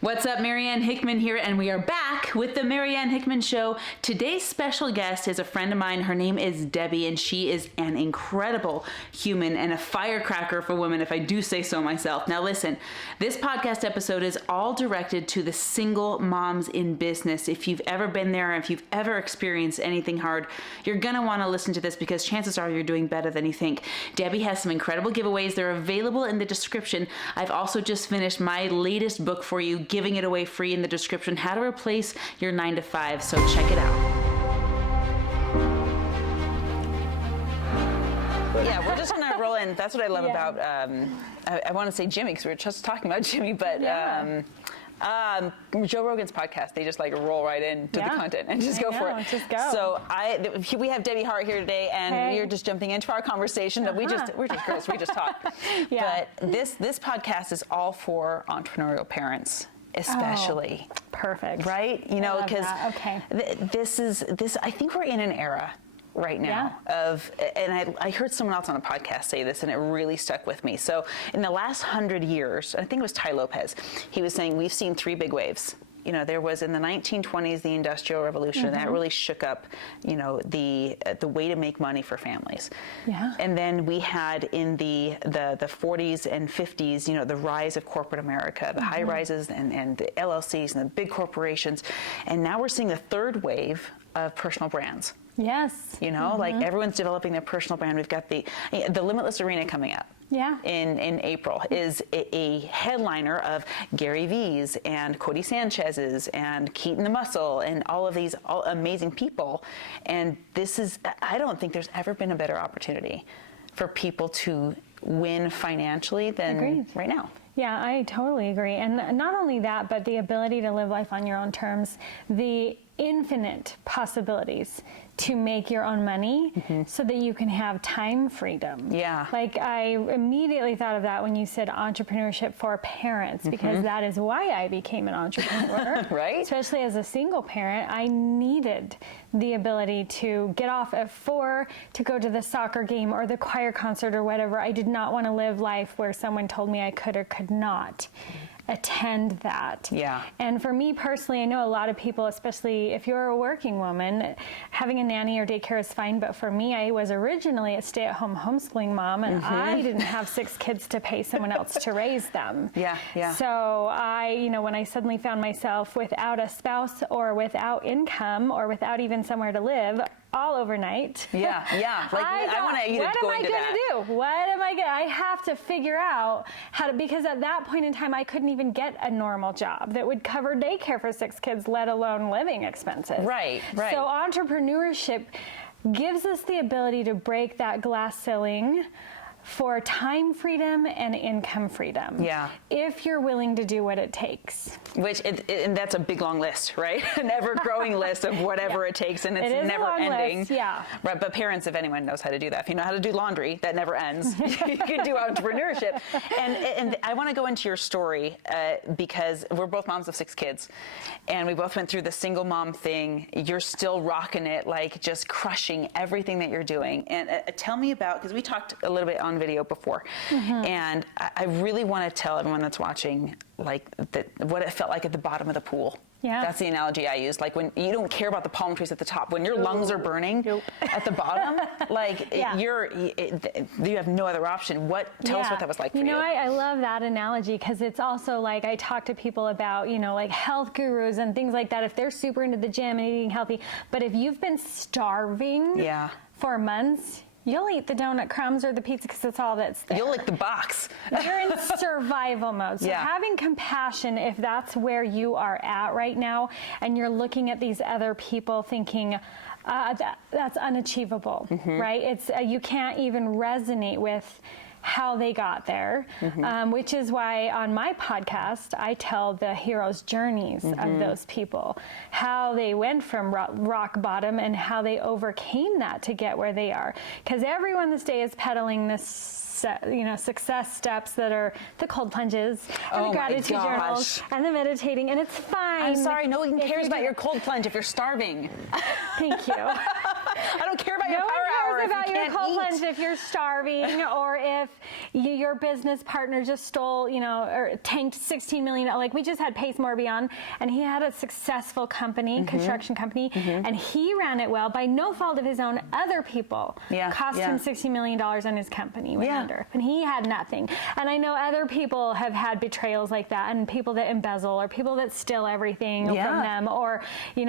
What's up, Marianne Hickman here, and we are back with the Marianne Hickman Show. Today's special guest is a friend of mine. Her name is Debbie, and she is an incredible human and a firecracker for women, if I do say so myself. Now listen, this podcast episode is all directed to the single moms in business. If you've ever been there, if you've ever experienced anything hard, you're gonna wanna listen to this because chances are you're doing better than you think. Debbie has some incredible giveaways. They're available in the description. I've also just finished my latest book for you, giving it away free in the description, How to Replace Your 9-to-5. So check it out. Yeah, we're just gonna roll in. That's what I love about, I want to say Jimmy, because we were just talking about Jimmy, but Joe Rogan's podcast, they just like roll right into the content and just go for it. Just go. So we have Debbie Hart here today, and we're just jumping into our conversation that we're just girls, we just talk. But this podcast is all for entrepreneurial parents. Especially. Oh, perfect. Right? You know, because this I think we're in an era right now of, and I heard someone else on a podcast say this, and it really stuck with me. So in the last 100 years, I think it was Ty Lopez, he was saying we've seen three big waves. You know, there was in the 1920s the Industrial Revolution, and that really shook up, you know, the way to make money for families. Yeah. And then we had in the 40s and 50s, you know, the rise of corporate America, the high rises and the LLCs and the big corporations, and now we're seeing the third wave of personal brands. Yes. You know, like everyone's developing their personal brand. We've got the Limitless Arena coming up. Yeah. In April is a headliner of Gary V's and Cody Sanchez's and Keaton the Muscle and all of these amazing people. And this is, I don't think there's ever been a better opportunity for people to win financially than right now. Yeah, I totally agree. And not only that, but the ability to live life on your own terms, the infinite possibilities to make your own money so that you can have time freedom. Yeah. Like I immediately thought of that when you said entrepreneurship for parents, because that is why I became an entrepreneur. Right. Especially as a single parent, I needed the ability to get off at 4 to go to the soccer game or the choir concert or whatever. I did not want to live life where someone told me I could or could not attend that. Yeah. And for me personally, I know a lot of people, especially if you're a working woman, having a nanny or daycare is fine, but for me, I was originally a stay-at-home homeschooling mom, and I didn't have 6 kids to pay someone else to raise them. Yeah, yeah. So I, you know, when I suddenly found myself without a spouse or without income or without even somewhere to live, all overnight. Yeah, yeah. Like I want you to go into that. What am I going to do? What am I going to? I have to figure out how to, because at that point in time, I couldn't even get a normal job that would cover daycare for 6 kids, let alone living expenses. Right, right. So entrepreneurship gives us the ability to break that glass ceiling for time freedom and income freedom. Yeah. If you're willing to do what it takes. Which, and that's a big long list, right? An ever-growing list of whatever it takes, and it's never ending. List, yeah. Right, but parents, if anyone knows how to do that, if you know how to do laundry, that never ends. You can do entrepreneurship. And I want to go into your story because we're both moms of 6 kids, and we both went through the single mom thing. You're still rocking it, like just crushing everything that you're doing. And tell me about, because we talked a little bit on video before, and I really want to tell everyone that's watching, like, what it felt like at the bottom of the pool. Yeah. That's the analogy I use. Like when you don't care about the palm trees at the top, when your lungs are burning at the bottom, like you have no other option. Tell us what that was like for you. You know, I love that analogy because it's also like I talk to people about, you know, like health gurus and things like that. If they're super into the gym and eating healthy, but if you've been starving for months, you'll eat the donut crumbs or the pizza because it's all that's there. You'll lick the box. You're in survival mode. So having compassion, if that's where you are at right now, and you're looking at these other people thinking, that's unachievable, right? It's you can't even resonate with how they got there, which is why on my podcast, I tell the heroes' journeys of those people, how they went from rock bottom and how they overcame that to get where they are. Because everyone this day is peddling this success steps that are the cold plunges and the gratitude journals and the meditating, and it's fine. I'm sorry, no one cares about your cold plunge if you're starving. Thank you. I don't care about your power hour. No one cares about your cold eat. plunge if you're starving, or if your business partner just stole, or tanked $16 million. Like, we just had Pace Morbihan, and he had a successful company, construction company, and he ran it well by no fault of his own. Other people cost him $60 million on his company went under, and he had nothing. And I know other people have had betrayals like that, and people that embezzle, or people that steal everything from them, or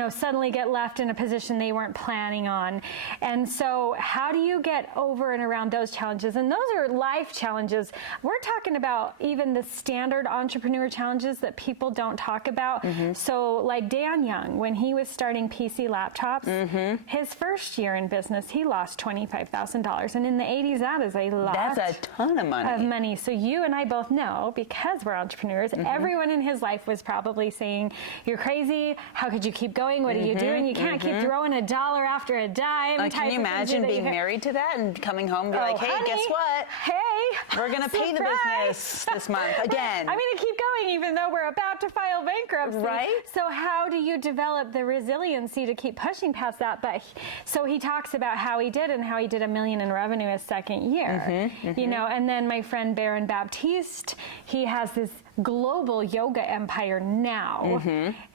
suddenly get left in a position they weren't planning on. And so how do you get over and around those challenges? And those are life challenges. We're talking about even the standard entrepreneur challenges that people don't talk about. So like Dan Young, when he was starting PC laptops, his first year in business, he lost $25,000. And in the 80s, that is a lot. That's a ton of money. So you and I both know, because we're entrepreneurs, everyone in his life was probably saying, "You're crazy. How could you keep going? What are you doing? You can't keep throwing a dollar after a dime." Like, can you imagine being married to that and coming home and be like, "Hey, honey, guess what? Hey, We're going to pay the business this month again." I'm going to keep going even though we're about to file bankruptcy. Right. So how do you develop the resiliency to keep pushing past that? But so he talks about how he did $1 million in revenue his second year. And then my friend Baron Baptiste, he has this global yoga empire now,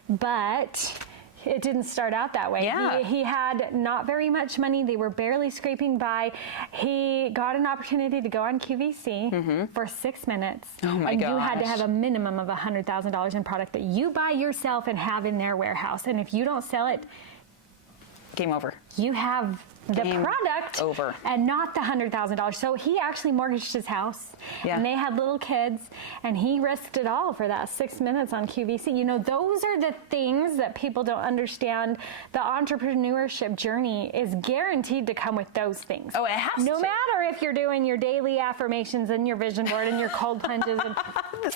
but it didn't start out that way. He had not very much money. They were barely scraping by. He got an opportunity to go on QVC for 6 minutes. Oh my and gosh. you had to have a minimum of $100,000 in product that you buy yourself and have in their warehouse. And if you don't sell it, game over. You have the product over. And not the $100,000. So he actually mortgaged his house, and they had little kids, and he risked it all for that 6 minutes on QVC. Those are the things that people don't understand. The entrepreneurship journey is guaranteed to come with those things. Oh, it has no to. matter if you're doing your daily affirmations and your vision board and your cold plunges. And those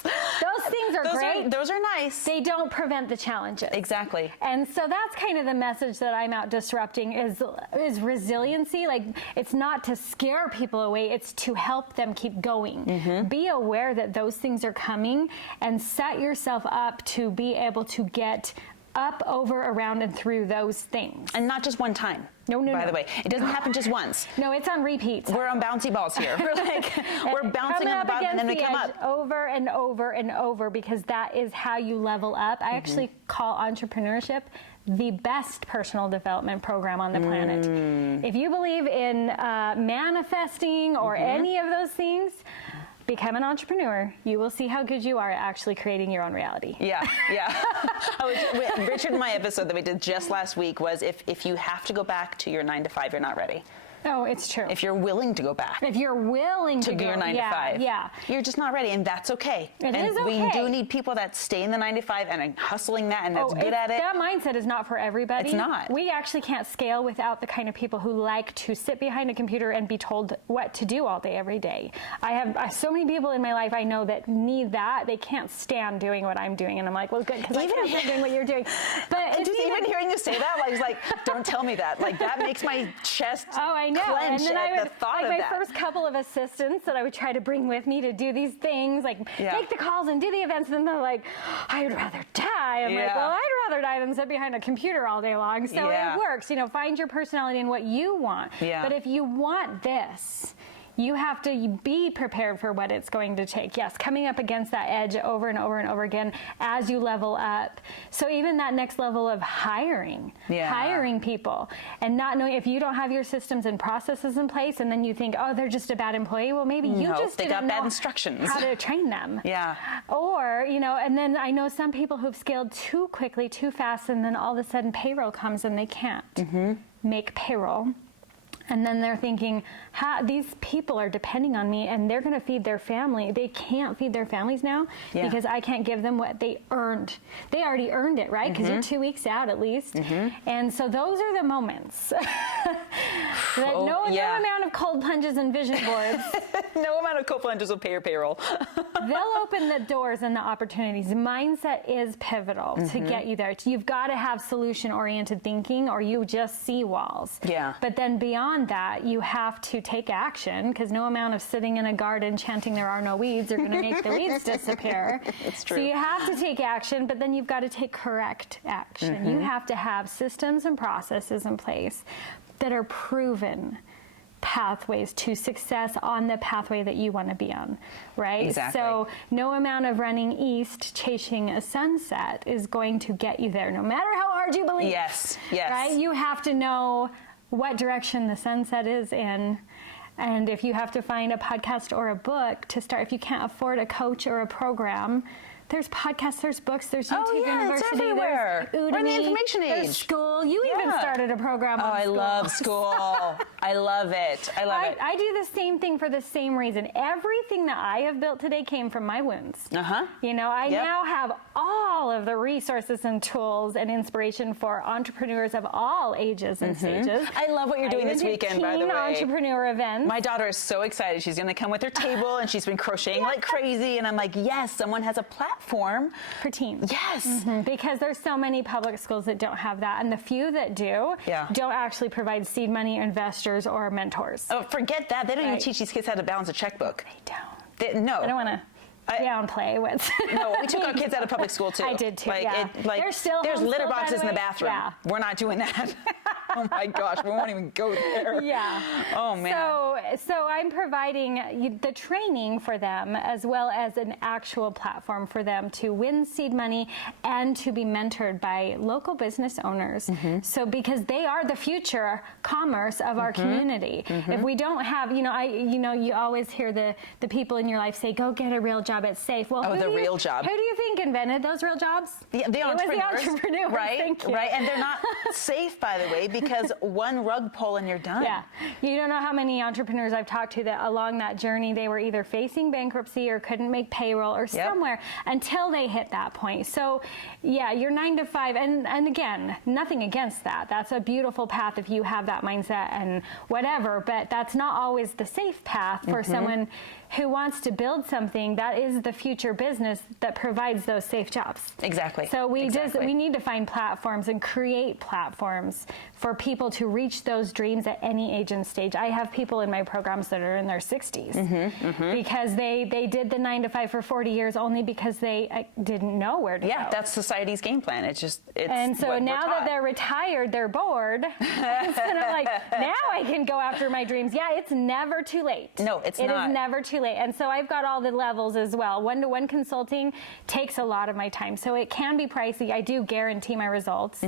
things are great. Those are nice. They don't prevent the challenges. Exactly. And so that's kind of the message that I'm out disrupting is resiliency. Like, it's not to scare people away, it's to help them keep going. Be aware that those things are coming and set yourself up to be able to get up, over, around, and through those things. And not just one time. No. By the way, it doesn't happen just once. No, it's on repeat. We're on bouncy balls here. We're bouncing on the bottom and then we come up. Over and over and over, because that is how you level up. I actually call entrepreneurship the best personal development program on the planet. If you believe in manifesting or any of those things, become an entrepreneur. You will see how good you are at actually creating your own reality. Yeah. Richard and my episode that we did just last week was if you have to go back to your 9 to 5, you're not ready. Oh, it's true. If you're willing to go back. If you're willing to do your 9 to 5. Yeah. You're just not ready, and that's okay. It is okay. We do need people that stay in the 9 to 5 and are hustling that and that's good at it. That mindset is not for everybody. It's not. We actually can't scale without the kind of people who like to sit behind a computer and be told what to do all day, every day. I have so many people in my life I know that need that. They can't stand doing what I'm doing, and I'm like, well, good, because I can't stand doing what you're doing. But just even hearing you say that, like, don't tell me that. Like, that makes my chest I know. clench And then at the thought of my that. first couple of assistants that I would try to bring with me to do these things, like make the calls and do the events, and they're like, I'd rather die. I'm like, well, I'd rather die than sit behind a computer all day long. So it works. Find your personality and what you want. But if you want this, you have to be prepared for what it's going to take. Yes, coming up against that edge over and over and over again as you level up. So even that next level of hiring people, and not knowing, if you don't have your systems and processes in place, and then you think, oh, they're just a bad employee. Well, maybe you just didn't know bad instructions. how to train them. Or, and then I know some people who've scaled too quickly, too fast, and then all of a sudden payroll comes and they can't make payroll. And then they're thinking, these people are depending on me and they're going to feed their family. They can't feed their families now because I can't give them what they earned. They already earned it, right? Because you're 2 weeks out at least. And so those are the moments that no amount of cold plunges and vision boards. No amount of cold plunges will pay your payroll. They'll open the doors and the opportunities. Mindset is pivotal to get you there. You've got to have solution-oriented thinking, or you just see walls. But then beyond that, you have to take action, because no amount of sitting in a garden chanting there are no weeds are going to make the weeds disappear. It's true. So you have to take action, but then you've got to take correct action. You have to have systems and processes in place. that are proven pathways to success on the pathway that you want to be on, right? Exactly. So no amount of running east chasing a sunset is going to get you there, no matter how hard you believe. Yes. Right? You have to know what direction the sunset is in. And if you have to find a podcast or a book to start, if you can't afford a coach or a program, there's podcasts, there's books, there's YouTube University, it's everywhere. there's Udemy, we're in the information age. There's school. You even started a program on school. I love school. I love it. I love it. I do the same thing for the same reason. Everything that I have built today came from my wounds. You know, I now have all of the resources and tools and inspiration for entrepreneurs of all ages and stages. I love what you're doing this weekend, by the way. Entrepreneur events. My daughter is so excited. She's going to come with her table, and she's been crocheting like crazy. And I'm like, yes, someone has a platform for teams. Yes. Because there's so many public schools that don't have that, and the few that do don't actually provide seed money, investors, or mentors. Oh, forget that. They don't even teach these kids how to balance a checkbook. They don't. No. I don't want to downplay what's... No, we took our kids out of public school, too. I did, too, there's litter boxes in the bathroom. Yeah. We're not doing that. Oh, my gosh. We won't even go there. Yeah. Oh, man. So I'm providing the training for them, as well as an actual platform for them to win seed money and to be mentored by local business owners. So because they are the future commerce of our community. If we don't have, you always hear the people in your life say, go get a real job, it's safe. Well, real job. Who do you think invented those real jobs? The entrepreneurs. It was the entrepreneurs. Right, Thank you. right. And they're not safe, by the way, because one rug pull and you're done. Yeah. You don't know how many entrepreneurs I've talked to that along that journey, they were either facing bankruptcy or couldn't make payroll or somewhere until they hit that point. So, yeah, you're 9 to 5. And again, nothing against that. That's a beautiful path if you have that mindset and whatever. But that's not always the safe path for someone who wants to build something that is the future business that provides those safe jobs. Exactly. So we need to find platforms and create platforms for people to reach those dreams at any age and stage. I have people in my programs that are in their 60s because they did the 9 to 5 for 40 years only because they didn't know where to go. Yeah, that's society's game plan. And so now that they're retired, they're bored. And so I'm like, now I can go after my dreams. Yeah, it's never too late. No, it's not. It is never too late. And so I've got all the levels as well. One-to-one consulting takes a lot of my time. So it can be pricey. I do guarantee my results.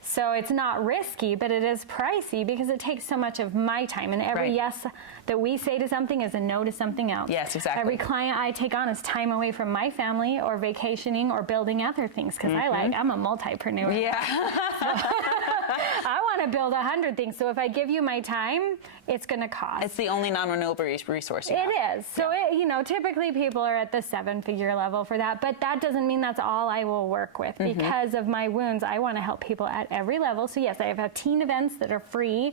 So it's not risky, but it is pricey because it takes so much of my time. And every yes that we say to something is a no to something else. Yes, exactly. Every client I take on is time away from my family or vacationing or building other things because I'm a multipreneur. Yeah. I want to build 100 things. So if I give you my time, it's going to cost. It's the only non-renewable resource you have. It is. So, typically people are at the 7-figure level for that, but that doesn't mean that's all I will work with. Because of my wounds, I want to help people at every level. So yes, I have teen events that are free.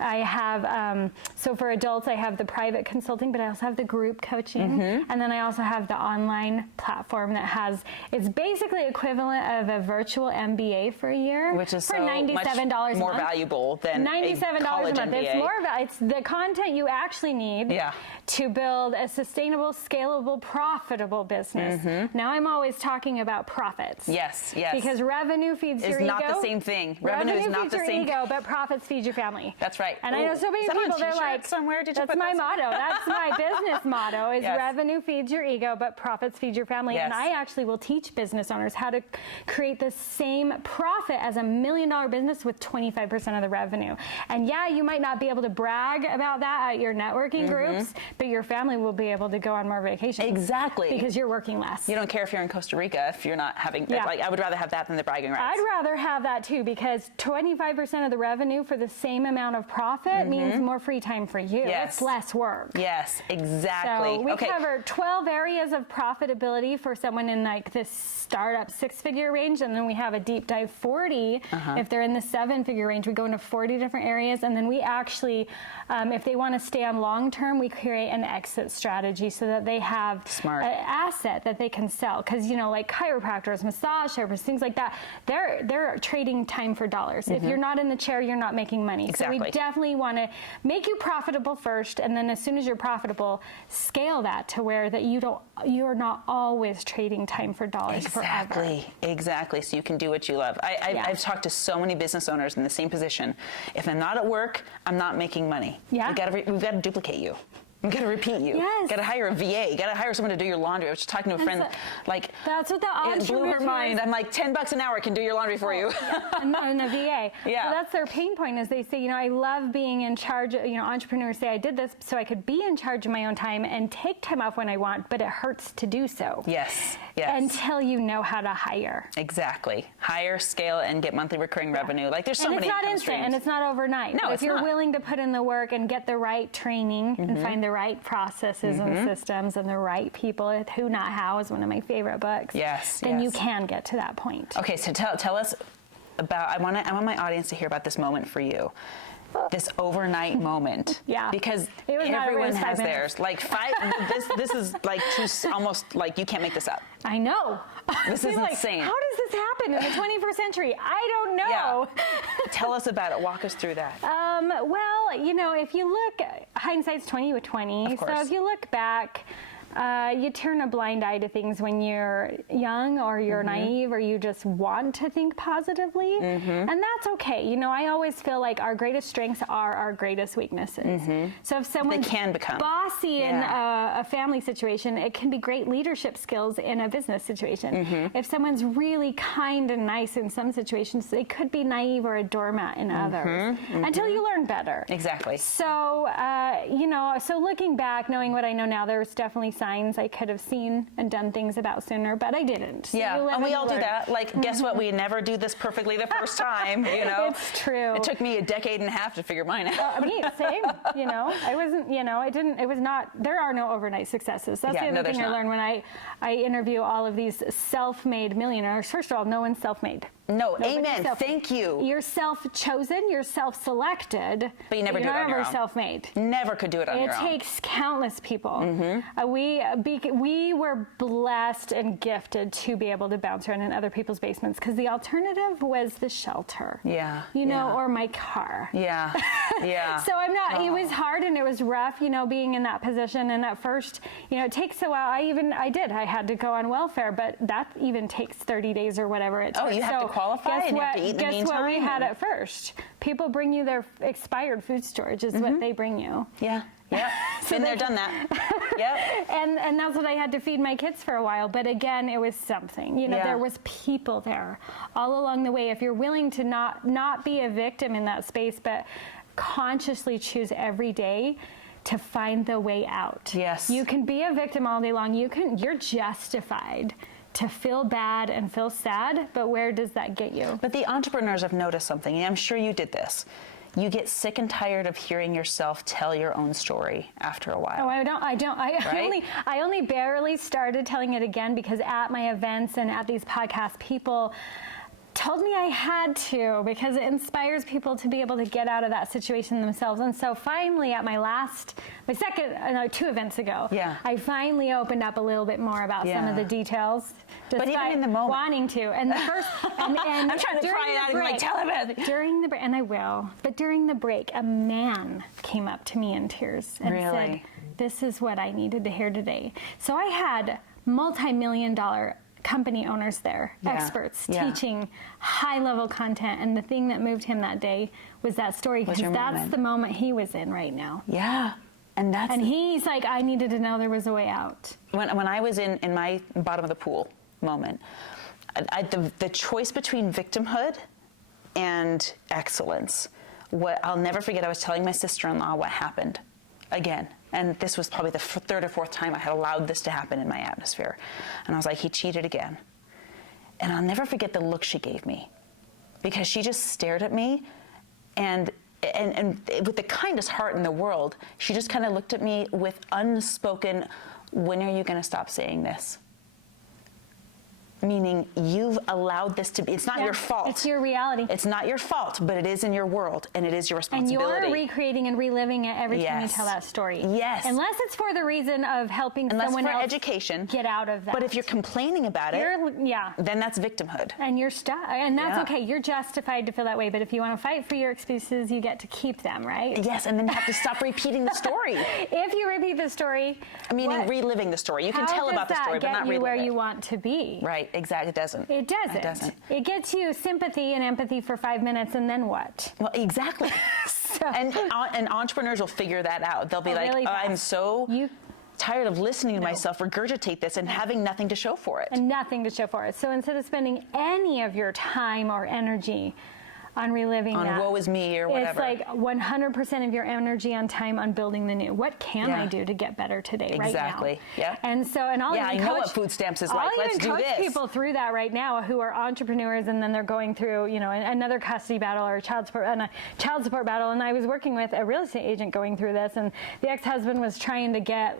I have, so for adults, I have the private consulting, but I also have the group coaching. And then I also have the online platform that it's basically equivalent of a virtual MBA for a year. Which is for so $97 much more a month. valuable than $97 a college a month. MBA. It's more valuable. It's the content you actually need to build a sustainable, scalable, profitable business. Now I'm always talking about profits. Yes. Because revenue feeds your ego. It's not the same thing. Revenue is not the same. Feeds your ego, but profits feed your family. That's right. And I know so many people, they're like, somewhere? Did you that's put my motto. That's my business motto is revenue feeds your ego, but profits feed your family. Yes. And I actually will teach business owners how to create the same profit as $1 million business with 25% of the revenue. And yeah, you might not be able to brag about that at your networking groups, but your family will be able to go on more vacations. Exactly. Because you're working less. You don't care if you're in Costa Rica if you're not having, I would rather have that than the bragging rights. I'd rather have that too, because 25% of the revenue for the same amount of profit means more free time for you. Yes. It's less work. Yes, exactly. So we cover 12 areas of profitability for someone in like this startup 6-figure range, and then we have a deep dive 40 if they're in the 7-figure range. We go into 40 different areas, and then we actually, if they want to stay on long term, we create an exit strategy so that they have an asset that they can sell. Because like chiropractors, massage therapists, things like that, they're trading time for dollars. If you're not in the chair, you're not making money. Exactly. So we definitely want to make you profitable first, and then as soon as you're profitable, scale that to where that you're not always trading time for dollars forever. Exactly. So you can do what you love. I've talked to so many business business owners in the same position. If I'm not at work, I'm not making money. Yeah. We've got to duplicate you. You got to repeat you. Yes. Got to hire a VA. You got to hire someone to do your laundry. I was just talking to a friend, that's what the it blew her mind. I'm like, $10 an hour can do your laundry for you. And a VA. Yeah. So that's their pain point is they say, I love being in charge. Entrepreneurs say I did this so I could be in charge of my own time and take time off when I want, but it hurts to do so. Yes. Until you know how to hire. Exactly. Hire, scale, and get monthly recurring revenue. Like there's so many income streams. It's not instant and it's not overnight. No, if it's you're not. willing to put in the work and get the right training and find the right processes and systems and the right people, Who Not How is one of my favorite books. Yes. Then you can get to that point. Okay, so tell us about, I want my audience to hear about this moment for you. This overnight moment. Yeah. Because everyone has theirs. Like this is like almost like you can't make this up. I know. This is insane. How does this happen in the 21st century? I don't know. Yeah. Tell us about it. Walk us through that. Well, if you look, hindsight's 20/20. Of course. So if you look back, you turn a blind eye to things when you're young or you're naive or you just want to think positively. And that's okay. I always feel like our greatest strengths are our greatest weaknesses. So if someone's bossy in a family situation, it can be great leadership skills in a business situation. If someone's really kind and nice in some situations, they could be naive or a doormat in others until you learn better. Exactly. So, so looking back, knowing what I know now, there's definitely signs I could have seen and done things about sooner, but I didn't. So and we all do that. Like, guess what? We never do this perfectly the first time, It's true. It took me a decade and a half to figure mine out. Me, same. I wasn't, there are no overnight successes. That's the other thing I learned when I interview all of these self-made millionaires. First of all, no one's self-made. No, amen. Thank you. You're self-chosen, you're self-selected. But you never do it on your own. You're never self-made. Never could do it on your own. It takes countless people. We were blessed and gifted to be able to bounce around in other people's basements because the alternative was the shelter. Yeah. Or my car. Yeah. Yeah. So I'm not, it was hard and it was rough, being in that position. And at first, it takes a while. I had to go on welfare, but that even takes 30 days or whatever it took. Oh, you have to qualify and you have to eat in the meantime? Guess what we had at first? People bring you their expired food storage is what they bring you. Yeah. Yeah. Been there, done that. Yep. And that's what I had to feed my kids for a while. But again, it was something. There was people there all along the way. If you're willing to not be a victim in that space, but consciously choose every day to find the way out. Yes. You can be a victim all day long. You're justified to feel bad and feel sad, but where does that get you? But the entrepreneurs have noticed something, and I'm sure you did this. You get sick and tired of hearing yourself tell your own story after a while. Oh, I don't. Right? I only barely started telling it again because at my events and at these podcasts, people told me I had to because it inspires people to be able to get out of that situation themselves. And so finally at two events ago, I finally opened up a little bit more about some of the details. But even in the moment. Wanting to. And the first, and I'm trying to pry it out and tell him about it. During the break, and I will, but during the break, a man came up to me in tears and said, "This is what I needed to hear today." So I had multi-million-dollar company owners there, experts, teaching high-level content, and the thing that moved him that day was that story, because that's the moment he was in right now. Yeah. And he's like, I needed to know there was a way out. When I was in my bottom of the pool moment, the choice between victimhood and excellence, I'll never forget, I was telling my sister-in-law what happened again. And this was probably the third or fourth time I had allowed this to happen in my atmosphere. And I was like, he cheated again. And I'll never forget the look she gave me, because she just stared at me and with the kindest heart in the world, she just kind of looked at me with unspoken, when are you going to stop saying this? Meaning you've allowed this to be, it's not your fault. It's your reality. It's not your fault, but it is in your world, and it is your responsibility. And you're recreating and reliving it every time you tell that story. Yes. Unless it's for the reason of helping someone else education, get out of that. But if you're complaining about it, then that's victimhood. And you're stuck. And that's okay. You're justified to feel that way. But if you want to fight for your excuses, you get to keep them, right? Yes, and then you have to stop repeating the story. If you repeat the story. Meaning reliving the story. You can tell about the story, but not relive it. How does that get you where you want to be? Right. exactly. It doesn't. It doesn't. It doesn't. It gets you sympathy and empathy for 5 minutes, and then what? Well, exactly. And entrepreneurs will figure that out. They'll be like, really I'm so tired of listening to myself regurgitate this and having nothing to show for it. And nothing to show for it. So instead of spending any of your time or energy on reliving on that, woe is me or whatever, it's like 100% of your energy and time on building the new. What can I do to get better today, right now? Exactly. Yeah. And so, and I'll I know what food stamps is like. Let's do this. I'll coach people through that right now who are entrepreneurs, and then they're going through, you know, another custody battle or a child support battle. And I was working with a real estate agent going through this, and the ex-husband was trying to get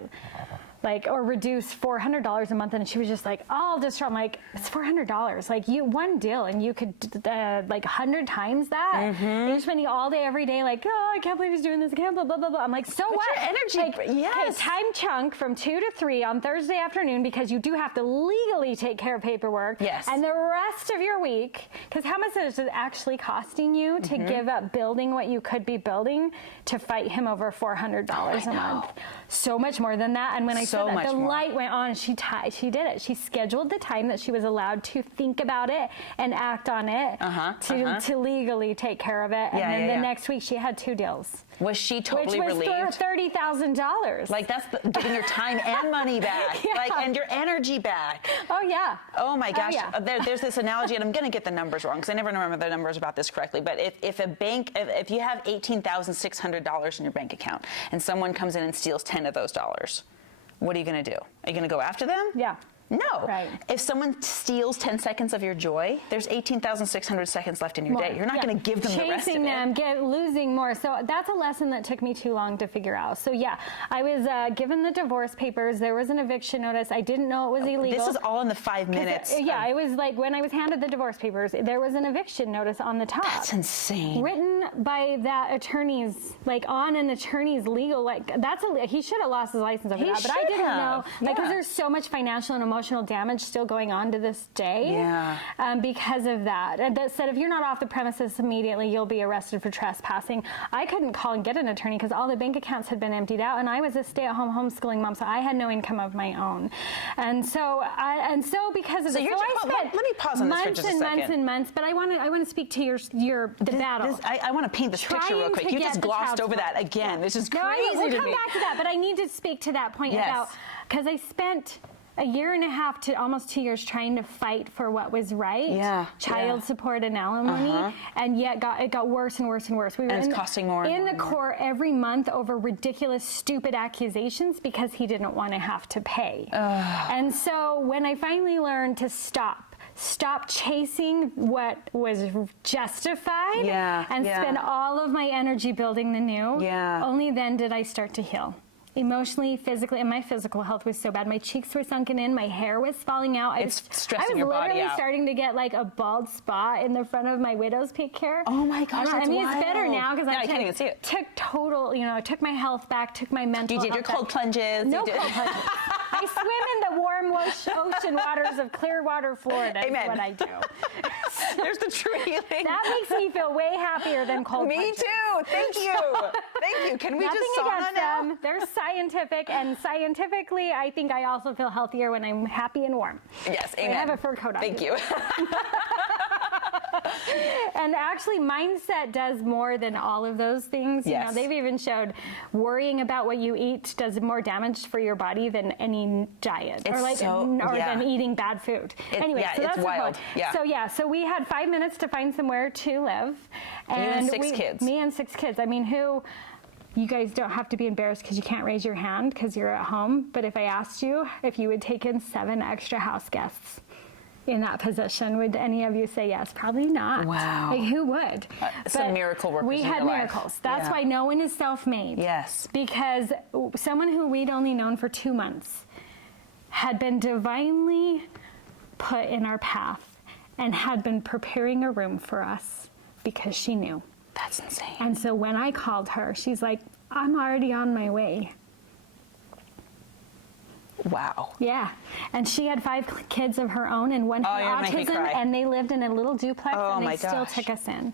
or reduce $400 a month, and she was just like, all distraught. I'm like, it's $400. Like, one deal, and you could like 100 times that. And you're spending all day, every day, like, oh, I can't believe he's doing this. I can't blah, blah, blah, blah. I'm like, so what? Your energy, Okay, time chunk from 2 to 3 on Thursday afternoon, because you do have to legally take care of paperwork. Yes. And the rest of your week, because how much is it actually costing you to give up building what you could be building to fight him over $400 a month? So much more than that. And when I said that, the light went on. She did it. She scheduled the time that she was allowed to think about it and act on it to legally take care of it. And then the next week she had 2 deals. Was she totally relieved? Which was $30,000. Like, that's getting your time and money back, and your energy back. Oh yeah. Oh my gosh. Oh, yeah. There's this analogy, and I'm going to get the numbers wrong because I never remember the numbers about this correctly. But if you have $18,600 in your bank account, and someone comes in and steals 10 of those dollars, what are you going to do? Are you going to go after them? Yeah. No. Right. If someone steals 10 seconds of your joy, there's 18,600 seconds left in your day. You're not going to give them the rest of it. Chasing them, losing more. So that's a lesson that took me too long to figure out. So yeah, I was given the divorce papers. There was an eviction notice. I didn't know it was illegal. This is all in the 5 minutes. It was like when I was handed the divorce papers, there was an eviction notice on the top. That's insane. Written by that attorney's, like on an attorney's legal, he should have lost his license over that, but I didn't know. Because there's so much financial and emotional damage still going on to this day because of that. That said, if you're not off the premises immediately, you'll be arrested for trespassing. I couldn't call and get an attorney because all the bank accounts had been emptied out, and I was a stay-at-home homeschooling mom, so I had no income of my own. And so because of let me pause on this for just a second. Months and months, but I want to speak to the battle. I want to paint this picture real quick. You just glossed over that again. This is crazy to me. We'll come back to that, but I need to speak to that point about, because I spent a year and a half to almost 2 years trying to fight for what was right. Child support and alimony, and yet it got worse and worse and worse. We were it's costing more in the court every month over ridiculous, stupid accusations because he didn't want to have to pay. And so when I finally learned to stop chasing what was justified and spend all of my energy building the new, only then did I start to heal. Emotionally, physically, and my physical health was so bad. My cheeks were sunken in, my hair was falling out. It's stressing your body out. I was literally starting to get like a bald spot in the front of my widow's peak hair. Oh my gosh, that's wild. It's better now because I can't even see it. I took my health back, took my mental health. You did your cold plunges. No cold plunges. I swim in the warm ocean waters of Clearwater, Florida. Amen. Is what I do. There's the true healing. That makes me feel way happier than cold plunges. Me too. Thank you. Thank you. Can we Nothing just sauna now? Them. They're scientific, and scientifically, I think I also feel healthier when I'm happy and warm. Yes, amen. I have a fur coat on. Thank you. And actually, mindset does more than all of those things. You know, they've even showed worrying about what you eat does more damage for your body than any diet, than eating bad food. Anyway, so that's wild. So we had 5 minutes to find somewhere to live, and me and 6 kids. I mean, you guys don't have to be embarrassed because you can't raise your hand because you're at home. But if I asked you if you would take in 7 extra house guests in that position, would any of you say yes? Probably not. Wow. Like, who would? Some miracle workers. We had miracles. That's why no one is self-made. Yes. Because someone who we'd only known for 2 months had been divinely put in our path and had been preparing a room for us because she knew. That's insane. And so when I called her, she's like, I'm already on my way. Wow. Yeah. And she had 5 kids of her own and one had autism, and they lived in a little duplex, and they still took us in.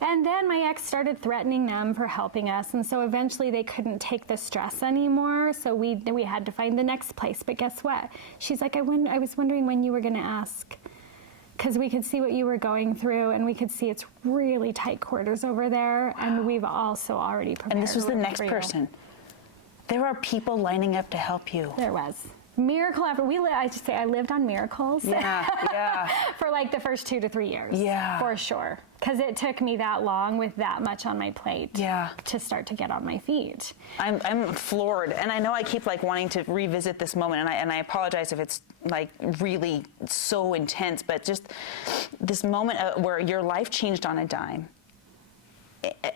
And then my ex started threatening them for helping us, and so eventually they couldn't take the stress anymore, so we had to find the next place. But guess what? She's like, I was wondering when you were going to ask, because we could see what you were going through, and we could see it's really tight quarters over there, and we've also already prepared. And this was the next person. There are people lining up to help you. There was. Miracle after I lived on miracles. Yeah. For like the first 2 to 3 years. Yeah. For sure. Because it took me that long with that much on my plate. Yeah. To start to get on my feet. I'm floored, and I know I keep like wanting to revisit this moment, and I apologize if it's like really so intense, but just this moment where your life changed on a dime,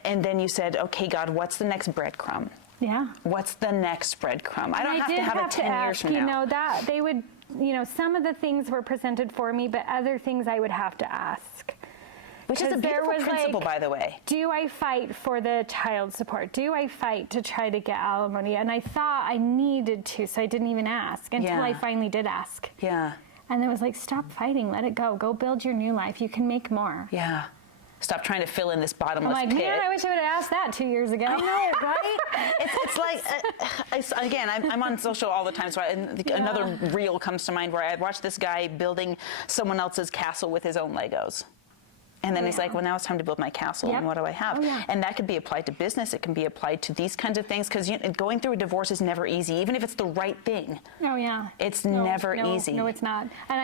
and then you said, "Okay, God, what's the next breadcrumb?" Yeah. What's the next breadcrumb? I don't have to have it 10 years from now. You know, that they would, some of the things were presented for me, but other things I would have to ask. Which is a beautiful principle, by the way. Do I fight for the child support? Do I fight to try to get alimony? And I thought I needed to, so I didn't even ask until I finally did ask. Yeah. And it was like, stop fighting, let it go. Go build your new life. You can make more. Yeah. Stop trying to fill in this bottomless pit. Man, I wish I would have asked that 2 years ago. I know, right? It's like, again, I'm on social all the time, so another reel comes to mind where I watched this guy building someone else's castle with his own Legos. And then he's like, well, now it's time to build my castle, and what do I have? And that could be applied to business. It can be applied to these kinds of things, because going through a divorce is never easy, even if it's the right thing. Oh, yeah. It's never easy. No, it's not. And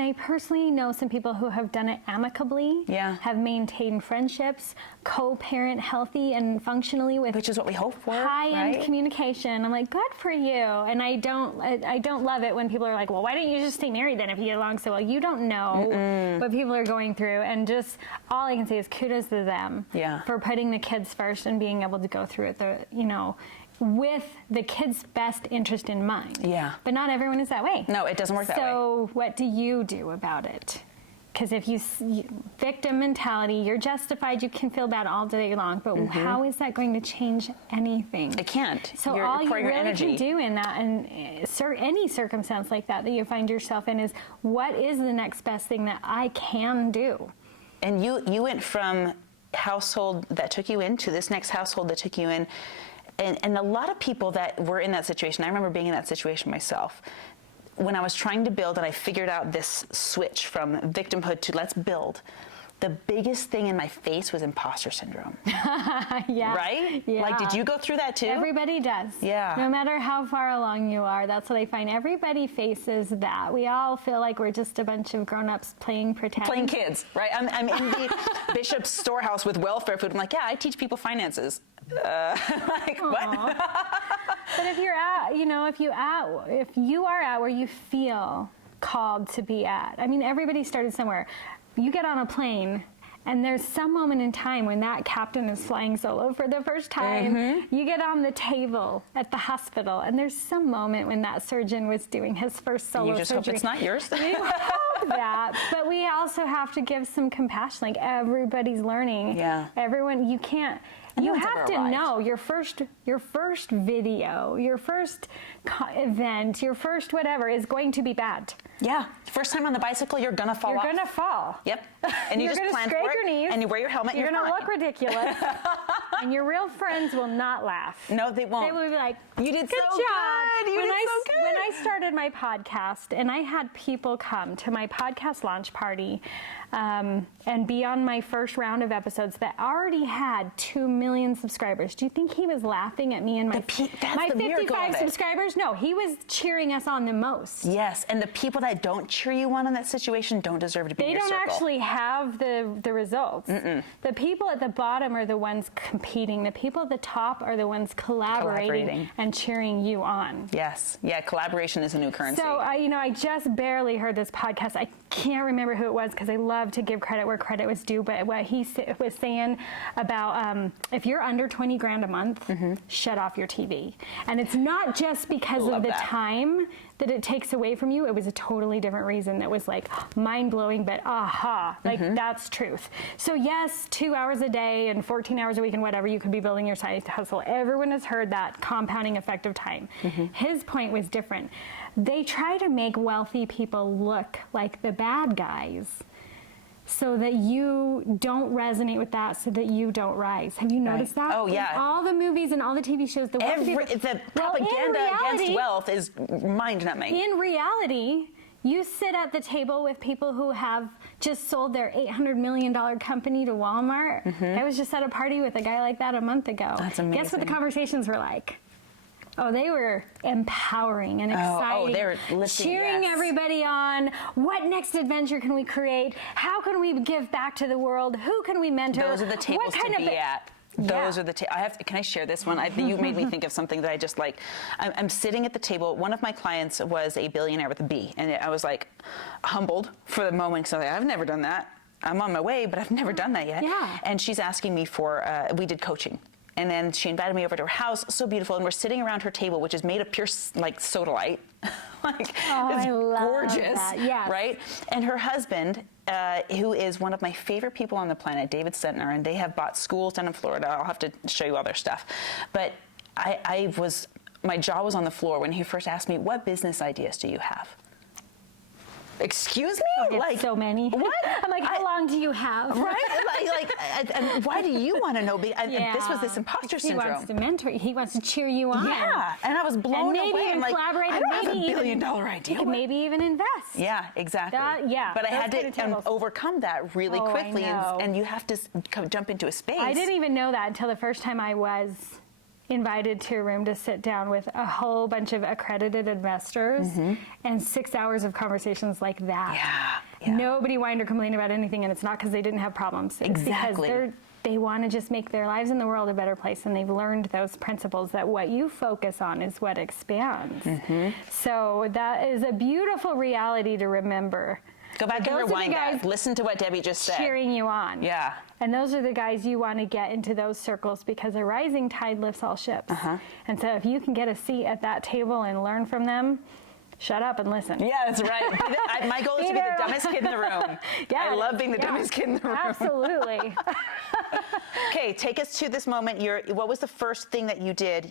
I personally know some people who have done it amicably, have maintained friendships, co-parent healthy and functionally with which is what we hope for, high-end communication. I'm like, good for you. And I don't love it when people are like, well, why don't you just stay married then if you get along so well? You don't know what people are going through, and just all I can say is kudos to them for putting the kids first and being able to go through it, with the kids' best interest in mind. Yeah. But not everyone is that way. No, it doesn't work that way. So what do you do about it? Because if you victim mentality, you're justified, you can feel bad all day long, but how is that going to change anything? It can't. So all you really can do in that, and any circumstance like that you find yourself in, is what is the next best thing that I can do? And you went from household that took you in to this next household that took you in. And a lot of people that were in that situation, I remember being in that situation myself, when I was trying to build and I figured out this switch from victimhood to let's build, the biggest thing in my face was imposter syndrome. Right? Yeah. Like, did you go through that too? Everybody does. Yeah. No matter how far along you are, that's what I find. Everybody faces that. We all feel like we're just a bunch of grown-ups playing pretend. Playing kids, right? I'm in the Bishop's storehouse with welfare food. I'm like, yeah, I teach people finances. Like, what? But if you're at, if you are at where you feel called to be at, I mean, everybody started somewhere. You get on a plane, and there's some moment in time when that captain is flying solo for the first time. You get on the table at the hospital, and there's some moment when that surgeon was doing his first solo surgery. You just hope it's not yours. We hope that, but we also have to give some compassion. Like, everybody's learning. Yeah. Everyone, you can't. You have to know your first video, your first event, your first whatever is going to be bad. Yeah. First time on the bicycle, you're going to fall off. You're going to fall. Yep. And you just plan for it. Your knees, and you wear your helmet. You're going to look ridiculous. And your real friends will not laugh. No, they won't. They will be like, you did good so job. good. You did so good. When I started my podcast, and I had people come to my podcast launch party and be on my first round of episodes that already had 2 million subscribers. Do you think he was laughing at me and my 55 subscribers? No, he was cheering us on the most. Yes, and the people that don't cheer you on in that situation don't deserve to be in your circle. They don't actually have the results. The people at the bottom are the ones competing. The people at the top are the ones collaborating. And cheering you on. Yes. Yeah, collaboration is a new currency. So, I just barely heard this podcast. I can't remember who it was because I love love to give credit where credit was due, but what he was saying about if you're under 20 grand a month, shut off your TV. And it's not just because of the time that it takes away from you. It was a totally different reason that was like mind-blowing, but like that's truth. So yes, 2 hours a day and 14 hours a week and whatever, you could be building your side hustle. Everyone has heard that compounding effect of time. His point was different. They try to make wealthy people look like the bad guys so that you don't resonate with that, so that you don't rise. Have you noticed that? Oh, yeah. In all the movies and all the TV shows, the propaganda against wealth is mind-numbing. In reality, you sit at the table with people who have just sold their $800 million company to Walmart. I was just at a party with a guy like that a month ago. That's amazing. Guess what the conversations were like? Oh, they were empowering and exciting. They were lifting, cheering everybody on. What next adventure can we create? How can we give back to the world? Who can we mentor? Those are the tables to be at. Those are the can I share this one? You made me think of something that I just like. I'm sitting at the table. One of my clients was a billionaire with a B, and I was like humbled for the moment because I've never done that. I'm on my way, but I've never done that yet. Yeah. And she's asking me for, we did coaching. And then she invited me over to her house, so beautiful, and we're sitting around her table, which is made of pure like sodalite, it's I love gorgeous, that. Yes. right? And her husband, who is one of my favorite people on the planet, David Sentner, and they have bought schools down in Florida. I'll have to show you all their stuff, but my jaw was on the floor when he first asked me, "What business ideas do you have?" Excuse me? Like so many. What? I'm like, how long do you have? Right? And why do you want to know? This was this imposter syndrome. He wants to mentor you. He wants to cheer you on. Yeah. And I was blown and maybe away. Even I'm collaborate. I don't have $1 billion idea. You could maybe even invest. Yeah, exactly. But I had to overcome that really quickly, and you have to jump into a space. I didn't even know that until the first time I was invited to a room to sit down with a whole bunch of accredited investors and 6 hours of conversations like that. Yeah. Nobody whined or complained about anything, and it's not because they didn't have problems. It's because they want to just make their lives in the world a better place, and they've learned those principles that what you focus on is what expands. So that is a beautiful reality to remember. Go back and rewind that. Listen to what Debbie just said. Cheering you on. Yeah. And those are the guys you want to get into those circles, because a rising tide lifts all ships. And so if you can get a seat at that table and learn from them, shut up and listen. Yeah, that's right. My goal is to be the dumbest kid in the room. I love being the dumbest kid in the room. Absolutely. Okay, take us to this moment. What was the first thing that you did?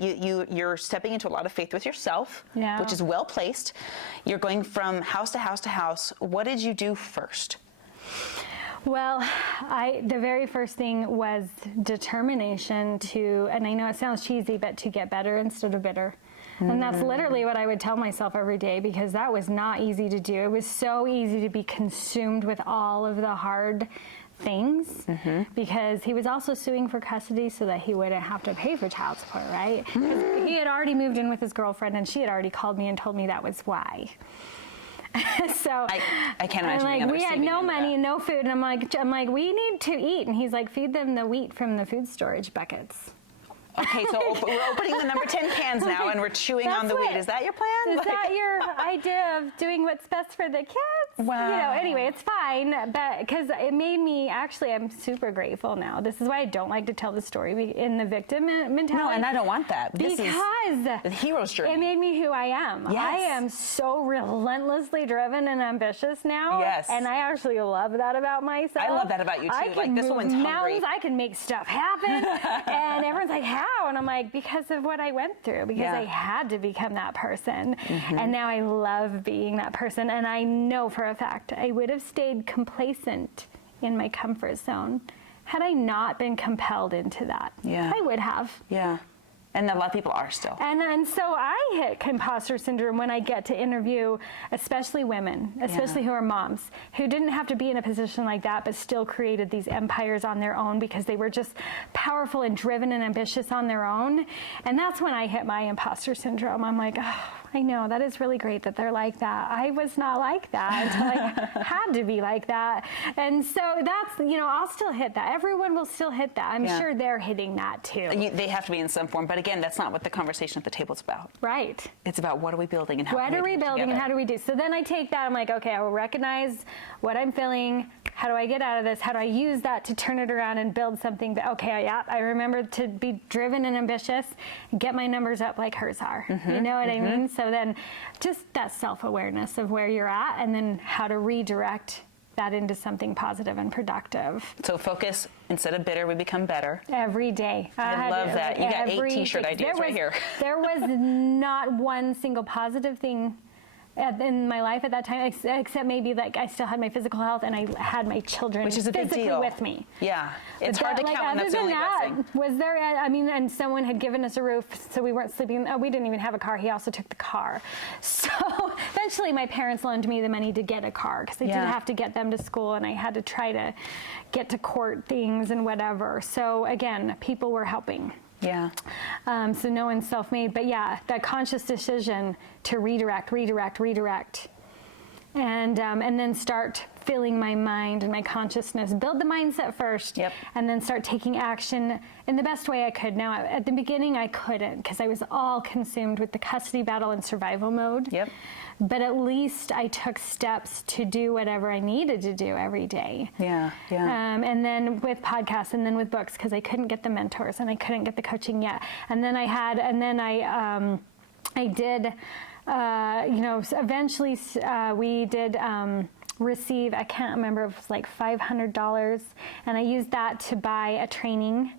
You're stepping into a lot of faith with yourself, which is well placed. You're going from house to house to house. What did you do first? Well, the very first thing was determination to, and I know it sounds cheesy, but to get better instead of bitter. And that's literally what I would tell myself every day, because that was not easy to do. It was so easy to be consumed with all of the hard things, because he was also suing for custody so that he wouldn't have to pay for child support, right? He had already moved in with his girlfriend, and she had already called me and told me that was why. So I can't imagine. We had no money and no food, and I'm like, we need to eat, and he's like, feed them the wheat from the food storage buckets. Okay, so we're opening the number 10 cans now, and we're chewing on the wheat. Is that your plan? Is that your idea of doing what's best for the kids? Wow. Anyway, it's fine, but because it made me, actually, I'm super grateful now. This is why I don't like to tell the story in the victim mentality. No, and I don't want that. This is the hero's journey. It made me who I am. Yes. I am so relentlessly driven and ambitious now. Yes. And I actually love that about myself. I love that about you, too. I can this move woman's mountains. hungry. I can make stuff happen. And everyone's like, how? And I'm like, because of what I went through, because I had to become that person. And now I love being that person. And I know for a fact I would have stayed complacent in my comfort zone had I not been compelled into that. Yeah. I would have. Yeah. And a lot of people are still. And so I hit imposter syndrome when I get to interview, especially women, especially who are moms, who didn't have to be in a position like that, but still created these empires on their own because they were just powerful and driven and ambitious on their own. And that's when I hit my imposter syndrome. I'm like, oh, I know. That is really great that they're like that. I was not like that until I had to be like that. And so that's, I'll still hit that. Everyone will still hit that. I'm sure they're hitting that too. They have to be in some form. But again, that's not what the conversation at the table is about. Right. It's about what are we building and how What are we building and how do we do? So then I take that. I'm like, okay, I will recognize what I'm feeling. How do I get out of this? How do I use that to turn it around and build something that, okay, yeah, I remember to be driven and ambitious, get my numbers up like hers are. You know what I mean? So then just that self-awareness of where you're at and then how to redirect that into something positive and productive. So focus, instead of bitter, we become better. Every day. I love that. You got 8 t-shirt ideas right here. There was not one single positive thing in my life at that time, except maybe like I still had my physical health and I had my children which is a big physically deal with me. Yeah, it's hard to count when that's the only blessing. Was there, and someone had given us a roof so we weren't sleeping, we didn't even have a car, he also took the car. So eventually my parents loaned me the money to get a car because I did have to get them to school and I had to try to get to court things and whatever. So again, people were helping. Yeah. So no one's self-made, but yeah, that conscious decision to redirect, and then start filling my mind and my consciousness. Build the mindset first, and then start taking action in the best way I could. Now, at the beginning, I couldn't because I was all consumed with the custody battle and survival mode. Yep. But at least I took steps to do whatever I needed to do every day. Yeah. And then with podcasts and then with books because I couldn't get the mentors and I couldn't get the coaching yet. And then I did, eventually we did receive, I can't remember, it was like $500. And I used that to buy a training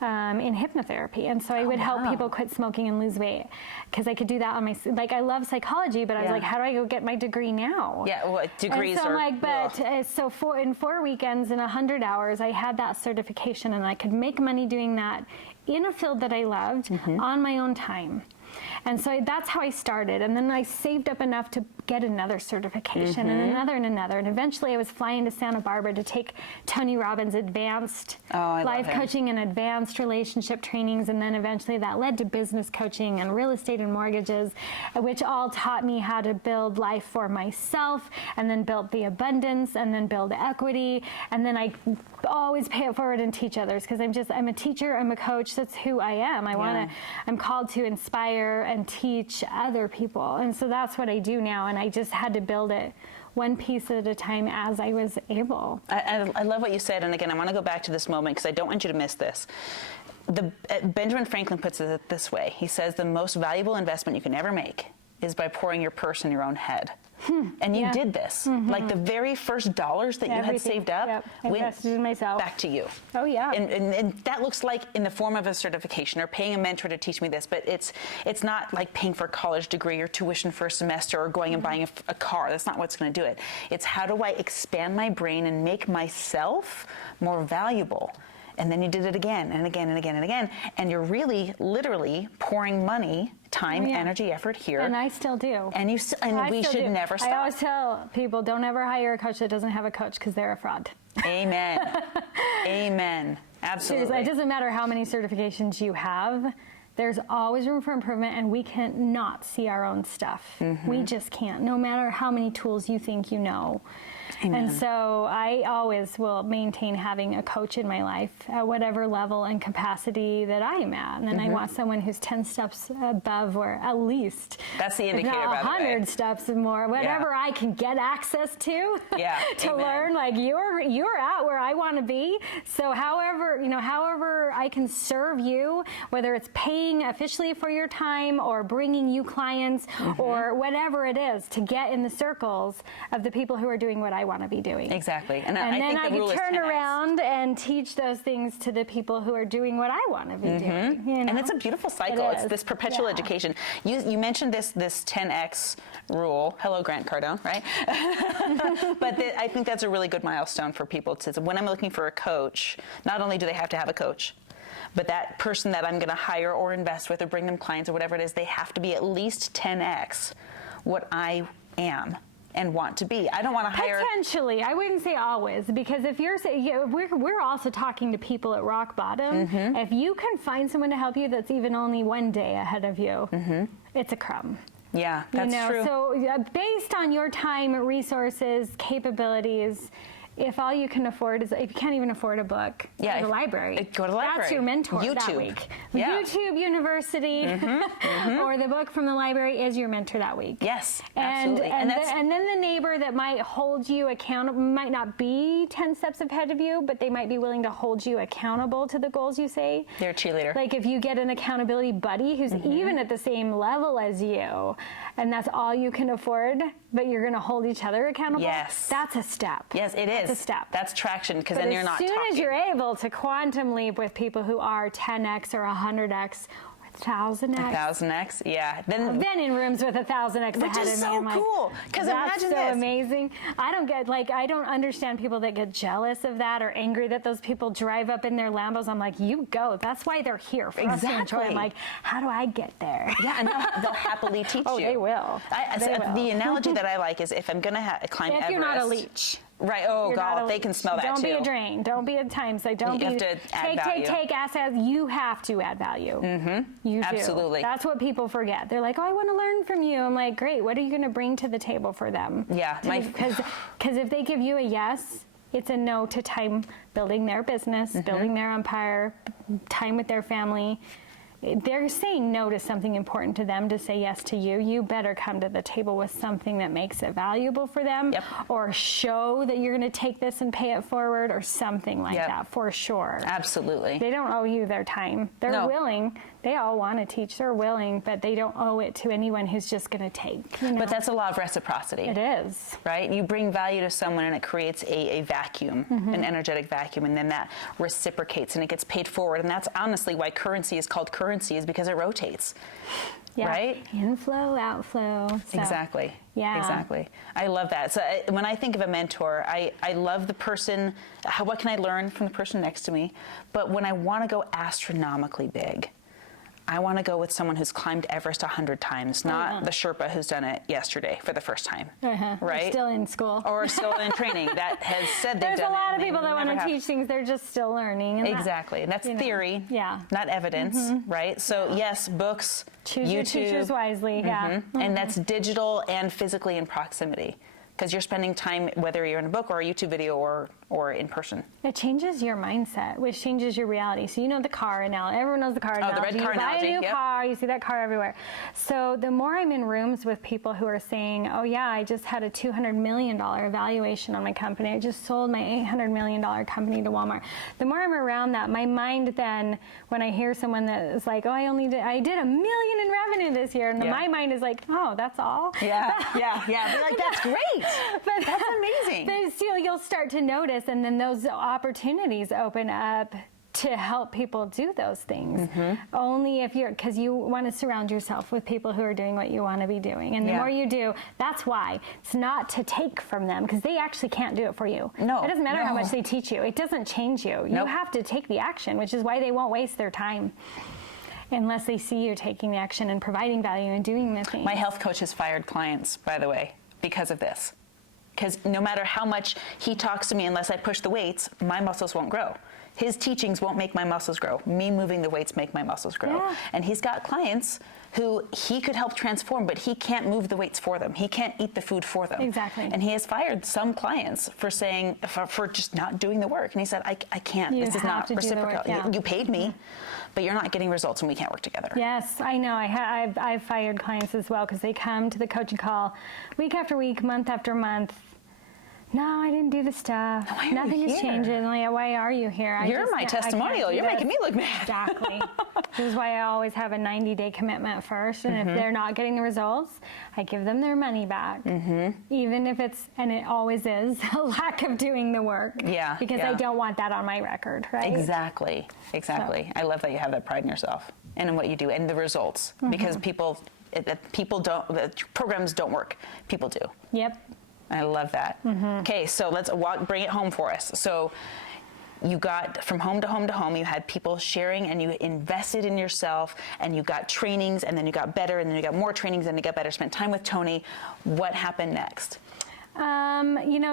in hypnotherapy. And so I would help people quit smoking and lose weight because I could do that on my, like I love psychology, but I was like, how do I go get my degree now? Yeah, well, degrees are... And so I'm like, in 4 weekends and 100 hours, I had that certification and I could make money doing that in a field that I loved on my own time. And so that's how I started. And then I saved up enough to get another certification and another and another. And eventually I was flying to Santa Barbara to take Tony Robbins' advanced life coaching and advanced relationship trainings. And then eventually that led to business coaching and real estate and mortgages, which all taught me how to build life for myself and then build the abundance and then build equity. And then I always pay it forward and teach others because I'm a teacher, I'm a coach. That's who I am. I'm called to inspire and teach other people. And so that's what I do now. And I just had to build it one piece at a time as I was able. I love what you said. And again, I want to go back to this moment because I don't want you to miss this. Benjamin Franklin puts it this way. He says the most valuable investment you can ever make is by pouring your purse in your own head. And you did this. Like the very first dollars that you had saved up went in myself. back to you. Oh, yeah. And that looks like in the form of a certification or paying a mentor to teach me this, but it's not like paying for a college degree or tuition for a semester or going and buying a car. That's not what's going to do it. It's how do I expand my brain and make myself more valuable? And then you did it again and again and again and again. And you're really, literally pouring money, time, energy, effort here. And I still do. And we should never stop. I always tell people, don't ever hire a coach that doesn't have a coach because they're a fraud. Amen. Amen. Absolutely. Seriously, it doesn't matter how many certifications you have. There's always room for improvement, and we can't not see our own stuff. We just can't, no matter how many tools you think you know. Amen. And so I always will maintain having a coach in my life at whatever level and capacity that I am at. And then I want someone who's 10 steps above, or at least that's the indicator, by the way. 100 steps more, whatever I can get access to to learn. Like you're at where I want to be. So however I can serve you, whether it's paying officially for your time or bringing you clients or whatever it is, to get in the circles of the people who are doing what I want to be doing. Exactly. And I think then the I rule can turn is 10x. around and teach those things to the people who are doing what I want to be doing. You know? And it's a beautiful cycle. It's this perpetual education. You mentioned this 10x rule. Hello, Grant Cardone, right? But I think that's a really good milestone for people to, when I'm looking for a coach, not only do they have to have a coach, but that person that I'm going to hire or invest with or bring them clients or whatever it is, they have to be at least 10x what I am and want to be. I don't want to hire... Potentially. I wouldn't say always, because if you're saying, we're also talking to people at rock bottom. If you can find someone to help you that's even only one day ahead of you, it's a crumb. Yeah, that's true. So based on your time, resources, capabilities, if all you can afford is, if you can't even afford a book, go to the library. Go to the library. That's your mentor YouTube. that week. Yeah. YouTube University or the book from the library is your mentor that week. Yes, and absolutely. And then the neighbor that might hold you accountable might not be 10 steps ahead of you, but they might be willing to hold you accountable to the goals you say. They're a cheerleader. Like if you get an accountability buddy who's even at the same level as you, and that's all you can afford, but you're going to hold each other accountable. Yes. That's a step. Yes, it is. That's a step. That's traction, because then you're not talking. As soon as you're able to quantum leap with people who are 10x or 100x, 1,000x. 1,000x, yeah. I've been in rooms with 1,000x which ahead is of me. so cool. Because imagine this. Amazing. I don't understand people that get jealous of that or angry that those people drive up in their Lambos. I'm like, you go. That's why they're here, for us to enjoy. I'm like, how do I get there? Yeah, and they'll happily teach you. Oh, they will. The analogy that I like is, if I'm going to climb Everest. If you're not a leach. Right. Oh, God, they can smell that too. too. Don't be a drain. Don't be a time suck. Don't you have to add value. Take assets. You have to add value. You do. Absolutely. That's what people forget. They're like, oh, I want to learn from you. I'm like, great. What are you going to bring to the table for them? Yeah. Because if they give you a yes, it's a no to time building their business, building their empire, time with their family. They're saying no to something important to them to say yes to you. You better come to the table with something that makes it valuable for them, or show that you're going to take this and pay it forward, or something like that, for sure. Absolutely. They don't owe you their time. They're willing. They all want to teach. They're willing, but they don't owe it to anyone who's just going to take. You know? But that's a law of reciprocity. It is. Right? You bring value to someone and it creates a vacuum, an energetic vacuum, and then that reciprocates and it gets paid forward. And that's honestly why currency is called currency, is because it rotates. Yeah. Right? Inflow, outflow. So. Exactly. Yeah. Exactly. I love that. So when I think of a mentor, I love the person, what can I learn from the person next to me? But when I want to go astronomically big, I want to go with someone who's climbed Everest 100 times, not the Sherpa who's done it yesterday for the first time. Right? Or still in school. Or still in training that has said they've done it. There's a lot of people that want to teach things, they're just still learning. And exactly. And that's theory, not evidence, right? So yes, books, choose YouTube. Your teachers wisely, And that's digital and physically in proximity. Because you're spending time, whether you're in a book or a YouTube video or in person. It changes your mindset, which changes your reality. So you know the car analogy. Everyone knows the car analogy. Oh, the red car analogy. You buy a new car, you see that car everywhere. So the more I'm in rooms with people who are saying, oh yeah, I just had a $200 million valuation on my company. I just sold my $800 million company to Walmart. The more I'm around that, my mind then, when I hear someone that is like, oh, I did $1 million in revenue this year, and my mind is like, oh, that's all? Yeah. They're like, that's great. But that's amazing. But still, you'll start to notice, and then those opportunities open up to help people do those things. Only if because you want to surround yourself with people who are doing what you want to be doing. And the more you do, that's why. It's not to take from them, because they actually can't do it for you. No. It doesn't matter how much they teach you. It doesn't change you. You have to take the action, which is why they won't waste their time. Unless they see you taking the action and providing value and doing the thing. My health coach has fired clients, by the way, because of this. Because no matter how much he talks to me, unless I push the weights, my muscles won't grow. His teachings won't make my muscles grow. Me moving the weights make my muscles grow. Yeah. And he's got clients who he could help transform, but he can't move the weights for them. He can't eat the food for them. Exactly. And he has fired some clients for saying, for just not doing the work. And he said, I can't, this is not reciprocal. You paid me, but you're not getting results and we can't work together. Yes, I know. I've fired clients as well, because they come to the coaching call week after week, month after month. No, I didn't do the stuff. Nothing is changing. Like, why are you here? You're my testimonial. You're making me look bad. Exactly. This is why I always have a 90-day commitment first. And if they're not getting the results, I give them their money back. Even if it's, and it always is, a lack of doing the work. Yeah. Because I don't want that on my record, right? Exactly. So. I love that you have that pride in yourself and in what you do and the results. Because programs don't work. People do. Yep. I love that. Okay, so let's bring it home for us. So you got from home to home to home, you had people sharing and you invested in yourself and you got trainings and then you got better and then you got more trainings and you got better, spent time with Tony. What happened next?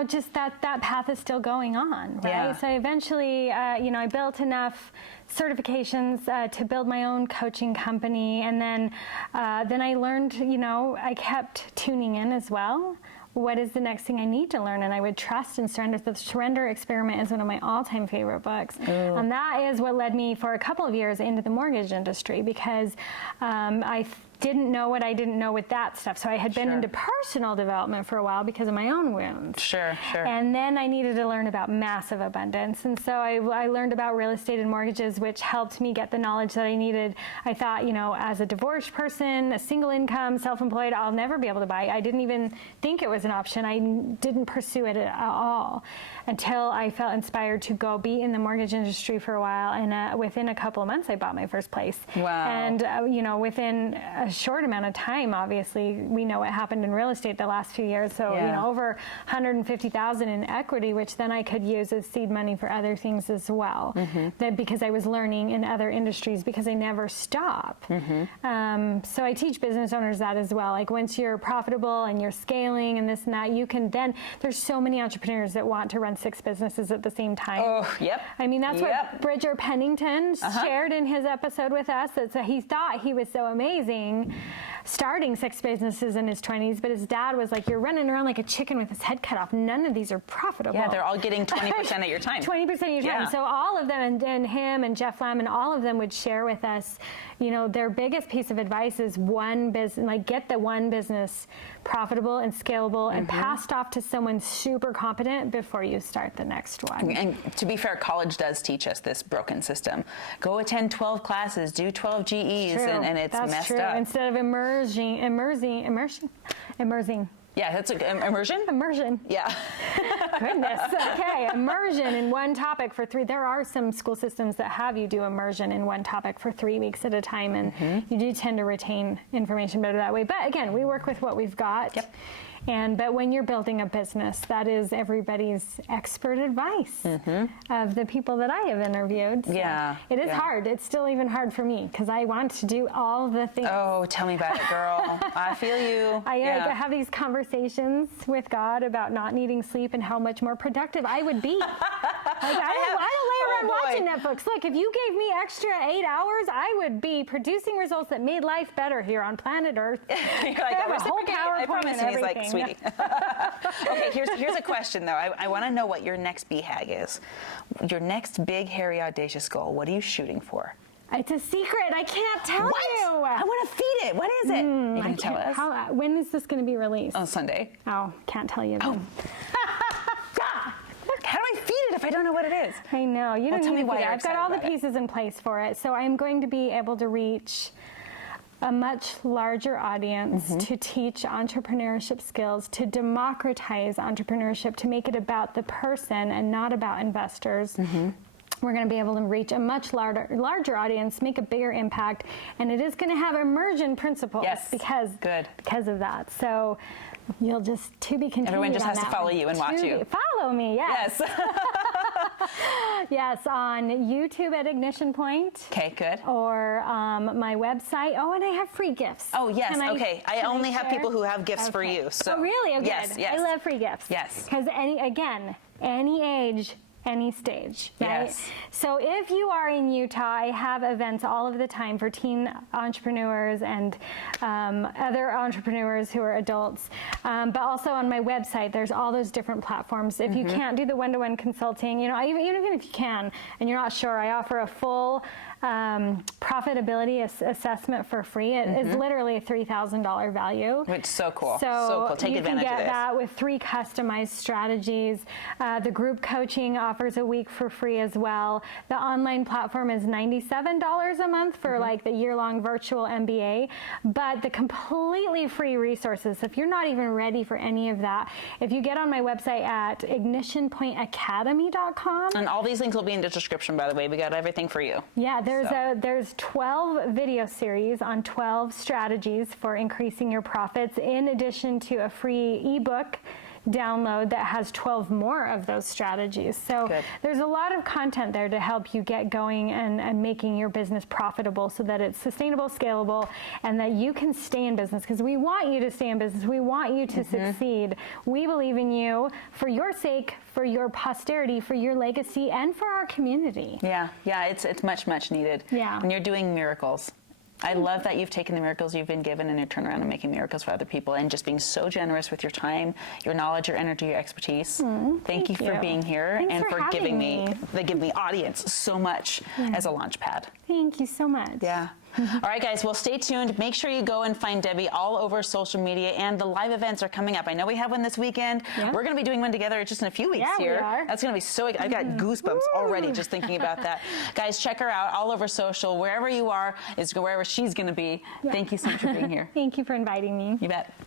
Just that path is still going on, right? Yeah. So eventually, I built enough certifications to build my own coaching company, and then I learned, I kept tuning in as well. What is the next thing I need to learn? And I would trust and surrender. The Surrender Experiment is one of my all-time favorite books. Ooh. And that is what led me for a couple of years into the mortgage industry, because I didn't know what I didn't know with that stuff. So I had been into personal development for a while because of my own wounds. Sure. And then I needed to learn about massive abundance. And so I learned about real estate and mortgages, which helped me get the knowledge that I needed. I thought, as a divorced person, a single income, self-employed, I'll never be able to buy. I didn't even think it was an option. I didn't pursue it at all until I felt inspired to go be in the mortgage industry for a while. And within a couple of months, I bought my first place. Wow. And, within a short amount of time, obviously, we know what happened in real estate the last few years. So, over $150,000 in equity, which then I could use as seed money for other things as well. Mm-hmm. That because I was learning in other industries, because I never stop. Mm-hmm. So I teach business owners that as well. Like, once you're profitable and you're scaling and this and that, you can then, there's so many entrepreneurs that want to run 6 businesses at the same time. Oh, yep. I mean, that's what Bridger Pennington shared in his episode with us. That he thought he was so amazing starting 6 businesses in his 20s, but his dad was like, you're running around like a chicken with his head cut off. None of these are profitable. Yeah, they're all getting 20% of your time. 20% of your time. So all of them, and him and Jeff Lamb and all of them would share with us, their biggest piece of advice is one business, like get the one business profitable and scalable and passed off to someone super competent before you start the next one. And to be fair, college does teach us this broken system. Go attend 12 classes, do 12 GEs, and it's messed up. Instead of immersing. Yeah, that's immersion? Immersion. Yeah. Goodness. Okay, immersion in one topic for 3. There are some school systems that have you do immersion in one topic for 3 weeks at a time, and you do tend to retain information better that way. But again, we work with what we've got. Yep. But when you're building a business, that is everybody's expert advice of the people that I have interviewed. So it is hard. It's still even hard for me because I want to do all the things. Oh, tell me about it, girl. I feel you. I have these conversations with God about not needing sleep and how much more productive I would be. I don't lay around watching Netflix. Look, if you gave me extra 8 hours, I would be producing results that made life better here on planet Earth. You're like, I have a whole PowerPoint and everything. He's like, sweetie. Okay, here's a question, though. I want to know what your next BHAG is. Your next big, hairy, audacious goal. What are you shooting for? It's a secret. I can't tell you. I want to feed it. What is it? You can tell us. When is this going to be released? On Sunday. Oh, can't tell you then. How do I feed it if I don't know what it is? I know. You don't tell me why. I've got all the pieces in place for it. So I'm going to be able to reach a much larger audience to teach entrepreneurship skills, to democratize entrepreneurship, to make it about the person and not about investors. We're going to be able to reach a much larger audience, make a bigger impact, and it is going to have immersion principles because of that. So you'll just to be continued. Everyone just has to follow you and watch you. Follow me, yes. Yes, on YouTube at Ignition Point. Okay, good. Or my website. Oh, and I have free gifts. Oh, yes. I only have people who have gifts for you. So. Oh, really? Oh, good. Yes. I love free gifts. Yes. Because any age, any stage, right? Yes. So if you are in Utah, I have events all of the time for teen entrepreneurs and other entrepreneurs who are adults. But also on my website, there's all those different platforms. If you can't do the one-to-one consulting, even if you can and you're not sure, I offer a full profitability assessment for free. It is literally a $3,000 value. Which is so cool. So cool. Take advantage of this. You can get that with 3 customized strategies. The group coaching offers a week for free as well. The online platform is $97 a month for like the year-long virtual MBA. But the completely free resources, if you're not even ready for any of that, if you get on my website at ignitionpointacademy.com. And all these links will be in the description, by the way. We got everything for you. Yeah, there's 12 video series on 12 strategies for increasing your profits, in addition to a free ebook download that has 12 more of those strategies. So there's a lot of content there to help you get going and making your business profitable so that it's sustainable, scalable, and that you can stay in business, because we want you to stay in business. We want you to succeed. We believe in you for your sake, for your posterity, for your legacy, and for our community. Yeah, it's much, much needed. Yeah. And you're doing miracles. I love that you've taken the miracles you've been given and you turn around and making miracles for other people, and just being so generous with your time, your knowledge, your energy, your expertise. Thank you for being here. Thanks and for giving having me. They give me audience so much as a launch pad. Thank you so much. Yeah. All right, guys, well, stay tuned. Make sure you go and find Debbie all over social media, and the live events are coming up. I know we have one this weekend. Yeah. We're going to be doing one together just in a few weeks here. We are. That's going to be so, I've got goosebumps already just thinking about that. Guys, check her out all over social. Wherever you are is wherever she's going to be. Yeah. Thank you so much for being here. Thank you for inviting me. You bet.